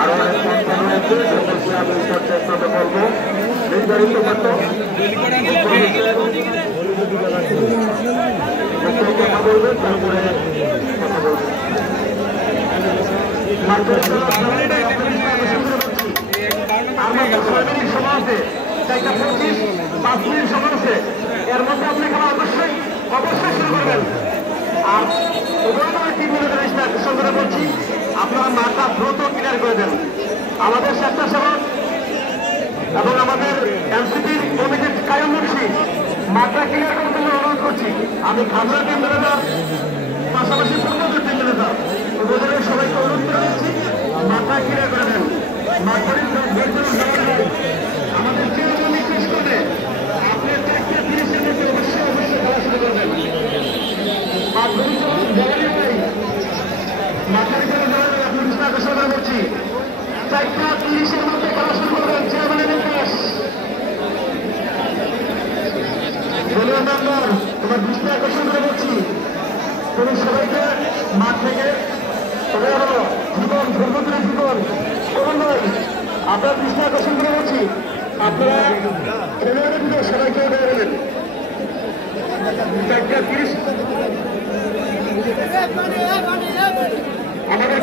আরো অনেক সংখ্যা রয়েছে আমি চেষ্টা করবো নির্ধারিত মতো কথা বলবেন তারপরে কথা বলবেন সময় আছে 4:25 5 মিনিট সময় আছে এর মধ্যে আপনি খেলা অবশ্যই শুরু করবেন আর ওগুলো 3 মিনিটের আকর্ষণ করে বলছি আপনারা মাঠটা দ্রুত ক্লিয়ার করে দেন আমাদের স্বেচ্ছাসেবক এবং আমাদের এনসিপির কমিটির কায়ম মুন্সি মাঠটা ক্লিয়ার করার জন্য অনুরোধ করছি আমি খাবরা টিম ম্যানেজার পাশাপাশি পূর্ণদের টিম ম্যানেজার ওদের সবাইকে অনুরোধ করে দিচ্ছি মাঠটা ক্লিয়ার করে দেন আমাদের চেয়ারম্যান নির্দেশ করে আপনি 4:30-এর মধ্যে অবশ্যই খেলা শুরু করবেন মাঠের খেলা আপনি বুঝতে আকর্ষণ করে বলছি 4:30-এর মধ্যে খেলা শুরু করবেন চেয়ারম্যানের নির্দেশ দলীয় মেম্বার তোমার দৃষ্টি আকর্ষণ করে বলছি তুমি সবাইকে মাঠ থেকে জীবন ধর্মপুরে জীবন করুন ভাই আপনার দৃষ্টি আকর্ষণ করে বলছি আপনারা খেলোয়াড়ের ভিতরে সবাইকে বলেন 4:30 আমাদের